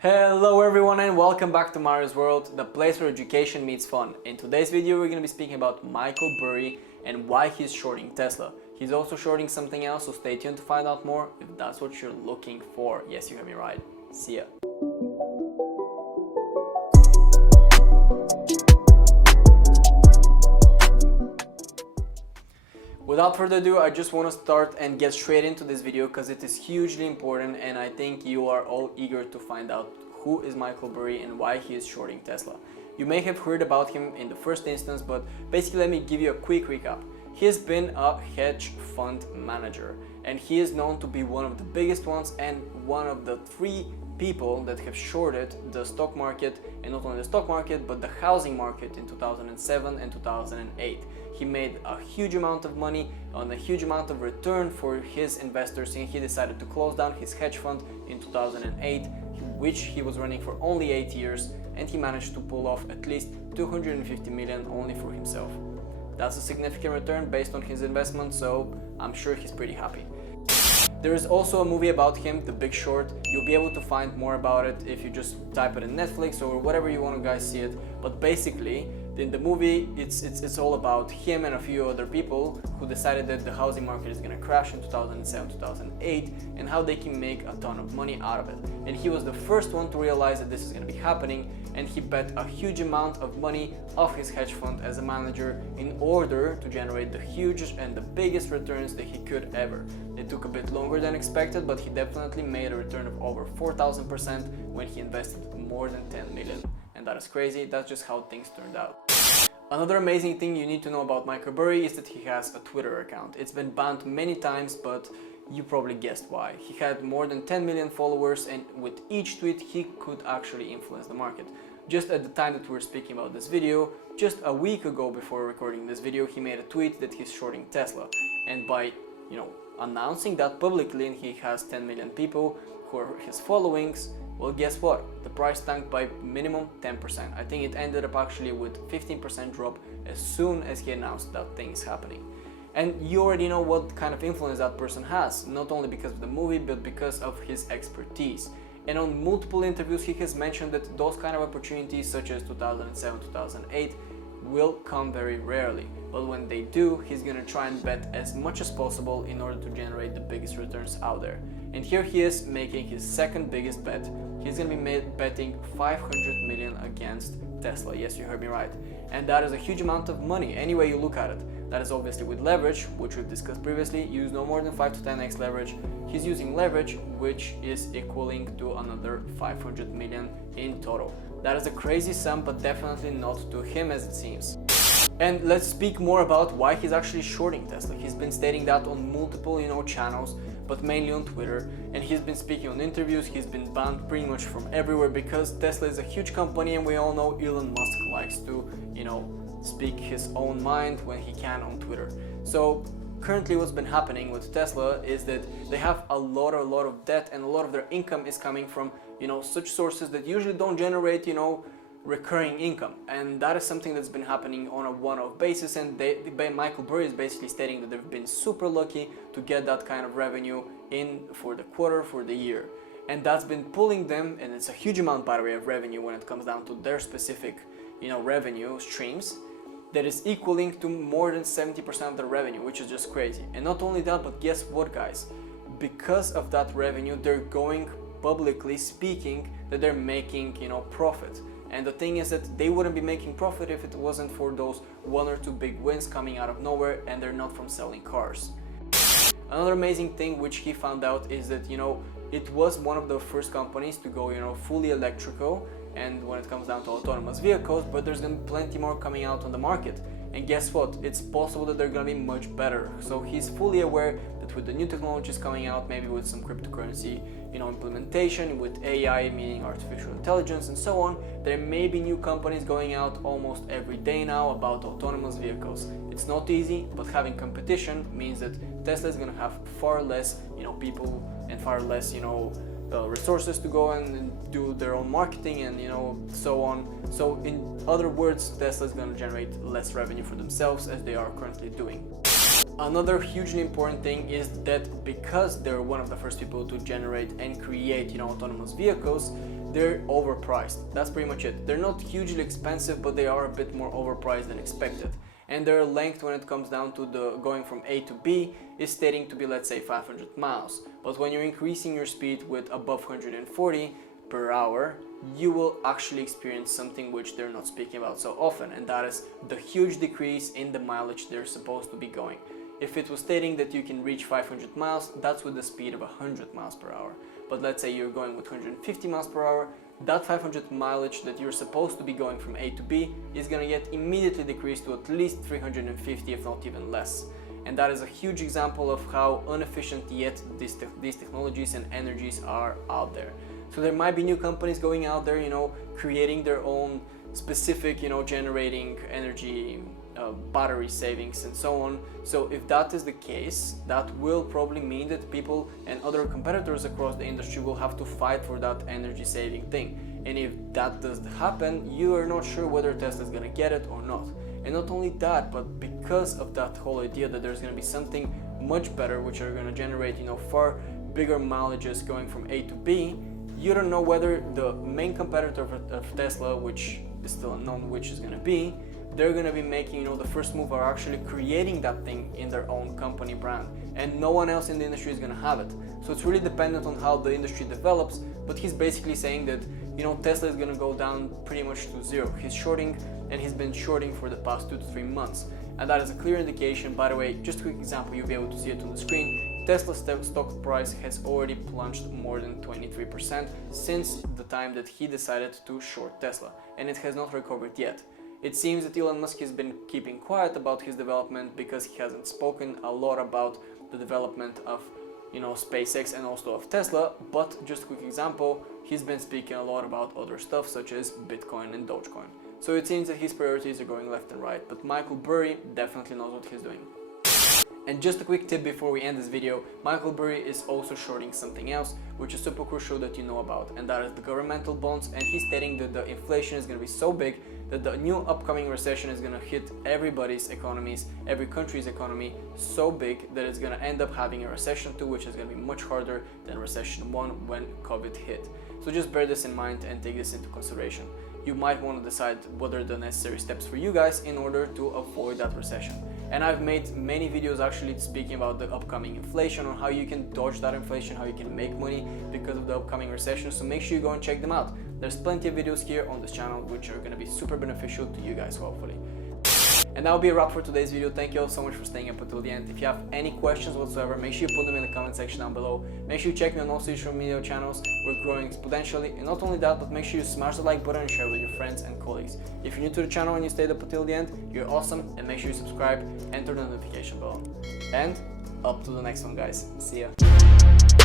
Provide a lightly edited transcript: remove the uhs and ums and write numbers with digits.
Hello everyone and welcome back to Mario's World, the place where education meets fun. In today's video we're going to be speaking about Michael Burry and why he's shorting Tesla. He's also shorting something else, so stay tuned to find out more if that's what you're looking for. Yes, you heard me right. See ya. Without further ado, I just want to start and get straight into this video because it is hugely important and I think you are all eager to find out who is Michael Burry and why he is shorting Tesla. You may have heard about him in the first instance, but basically let me give you a quick recap. He has been a hedge fund manager and he is known to be one of the biggest ones and one of the three people that have shorted the stock market, and not only the stock market but the housing market in 2007 and 2008. He made a huge amount of money on a huge amount of return for his investors, and he decided to close down his hedge fund in 2008, which he was running for only 8 years, and he managed to pull off at least 250 million only for himself. That's a significant return based on his investment, so I'm sure he's pretty happy. There is also a movie about him, The Big Short. You'll be able to find more about it if you just type it in Netflix or whatever you want to guys see it. But basically, in the movie, it's all about him and a few other people who decided that the housing market is going to crash in 2007, 2008 and how they can make a ton of money out of it. And he was the first one to realize that this is going to be happening, and he bet a huge amount of money off his hedge fund as a manager in order to generate the hugest and the biggest returns that he could ever. It took a bit longer than expected, but he definitely made a return of over 4,000% when he invested more than 10 million. And that is crazy. That's just how things turned out. Another amazing thing you need to know about Michael Burry is that he has a Twitter account. It's been banned many times, but you probably guessed why. He had more than 10 million followers, and with each tweet he could actually influence the market. Just at the time that we're speaking about this video, just a week ago before recording this video, he made a tweet that he's shorting Tesla. And by, announcing that publicly, and he has 10 million people who are his followings, well, guess what? The price tanked by minimum 10%. I think it ended up actually with 15% drop as soon as he announced that thing's happening. And you already know what kind of influence that person has, not only because of the movie, but because of his expertise. And on multiple interviews, he has mentioned that those kind of opportunities, such as 2007, 2008, will come very rarely. But when they do, he's gonna try and bet as much as possible in order to generate the biggest returns out there. And here he is making his second biggest bet. He's gonna be betting 500 million against Tesla. Yes, you heard me right. And that is a huge amount of money, any way you look at it. That is obviously with leverage, which we've discussed previously. Use no more than 5 to 10x leverage. He's using leverage, which is equaling to another 500 million in total. That is a crazy sum, but definitely not to him as it seems. And let's speak more about why he's actually shorting Tesla. He's been stating that on multiple, channels, but mainly on Twitter. And he's been speaking on interviews. He's been banned pretty much from everywhere because Tesla is a huge company, and we all know Elon Musk likes to, speak his own mind when he can on Twitter. So currently what's been happening with Tesla is that they have a lot of debt, and a lot of their income is coming from, such sources that usually don't generate, recurring income. And that is something that's been happening on a one-off basis, and Michael Burry is basically stating that they've been super lucky to get that kind of revenue in for the quarter, for the year. And that's been pulling them, and it's a huge amount, by the way, of revenue when it comes down to their specific, revenue streams, that is equaling to more than 70% of the revenue, which is just crazy. And not only that, but guess what, guys? Because of that revenue, they're going publicly speaking that they're making, profit. And the thing is that they wouldn't be making profit if it wasn't for those 1 or 2 big wins coming out of nowhere, and they're not from selling cars. Another amazing thing which he found out is that, it was one of the first companies to go, fully electrical, and when it comes down to autonomous vehicles, but there's gonna be plenty more coming out on the market. And guess what? It's possible that they're gonna be much better. So he's fully aware that with the new technologies coming out, maybe with some cryptocurrency, implementation, with AI, meaning artificial intelligence and so on, there may be new companies going out almost every day now about autonomous vehicles. It's not easy, but having competition means that Tesla is gonna have far less, people and far less, resources to go and do their own marketing and so on. So in other words, Tesla is going to generate less revenue for themselves as they are currently doing. Another hugely important thing is that because they're one of the first people to generate and create autonomous vehicles, they're overpriced. That's pretty much it. They're not hugely expensive, but they are a bit more overpriced than expected. And their length when it comes down to the going from A to B is stating to be, let's say, 500 miles. But when you're increasing your speed with above 140 per hour, you will actually experience something which they're not speaking about so often, and that is the huge decrease in the mileage they're supposed to be going. If it was stating that you can reach 500 miles, that's with the speed of 100 miles per hour. But let's say you're going with 150 miles per hour, that 500 mileage that you're supposed to be going from A to B is going to get immediately decreased to at least 350, if not even less. And that is a huge example of how inefficient yet these technologies and energies are out there. So there might be new companies going out there, creating their own specific, generating energy, battery savings and so on. So if that is the case, that will probably mean that people and other competitors across the industry will have to fight for that energy saving thing. And if that does happen, you are not sure whether Tesla is going to get it or not. And not only that, but because of that whole idea that there's going to be something much better, which are going to generate, far bigger mileages going from A to B, you don't know whether the main competitor of Tesla, which is still unknown which is going to be, they're going to be making, the first move, are actually creating that thing in their own company brand, and no one else in the industry is going to have it. So it's really dependent on how the industry develops, but he's basically saying that, Tesla is going to go down pretty much to zero. He's shorting, and he's been shorting for the past 2 to 3 months. And that is a clear indication. By the way, just a quick example, you'll be able to see it on the screen. Tesla's stock price has already plunged more than 23% since the time that he decided to short Tesla, and it has not recovered yet. It seems that Elon Musk has been keeping quiet about his development because he hasn't spoken a lot about the development of SpaceX and also of Tesla, but just a quick example, he's been speaking a lot about other stuff such as Bitcoin and Dogecoin. So it seems that his priorities are going left and right, but Michael Burry definitely knows what he's doing. And just a quick tip before we end this video, Michael Burry is also shorting something else, which is super crucial that you know about, and that is the governmental bonds. And he's stating that the inflation is going to be so big that the new upcoming recession is going to hit everybody's economies, every country's economy, so big that it's going to end up having a recession 2, which is going to be much harder than recession 1 when COVID hit. So just bear this in mind and take this into consideration. You might want to decide what are the necessary steps for you guys in order to avoid that recession. And I've made many videos actually speaking about the upcoming inflation, on how you can dodge that inflation, how you can make money because of the upcoming recession. So make sure you go and check them out. There's plenty of videos here on this channel which are going to be super beneficial to you guys, hopefully. And that will be a wrap for today's video. Thank you all so much for staying up until the end. If you have any questions whatsoever, make sure you put them in the comment section down below. Make sure you check me on all social media channels. We're growing exponentially. And not only that, but make sure you smash the like button and share with your friends and colleagues. If you're new to the channel and you stayed up until the end, you're awesome. And make sure you subscribe and turn on the notification bell. And up to the next one, guys. See ya.